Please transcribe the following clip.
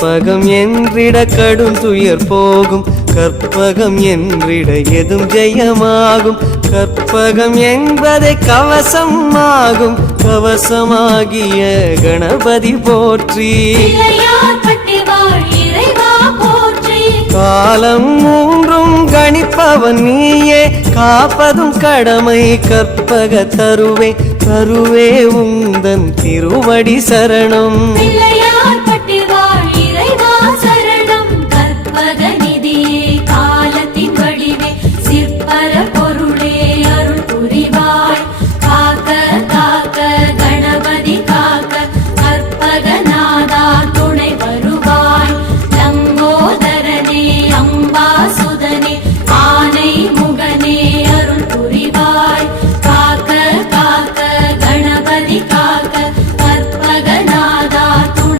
கற்பகம் என்றிட கடும் துயர் போகும், கற்பகம் என்றிட எதும் ஜெயமாகும். கற்பகம் என்பதை கவசம் ஆகும், கவசமாகிய கணபதி போற்றி. காலம் மூன்றும் கணிப்பவன் நீயே, காப்பதும் கடமை கற்பக தருவே. தருவே உந்தன் திருவடி சரணம்.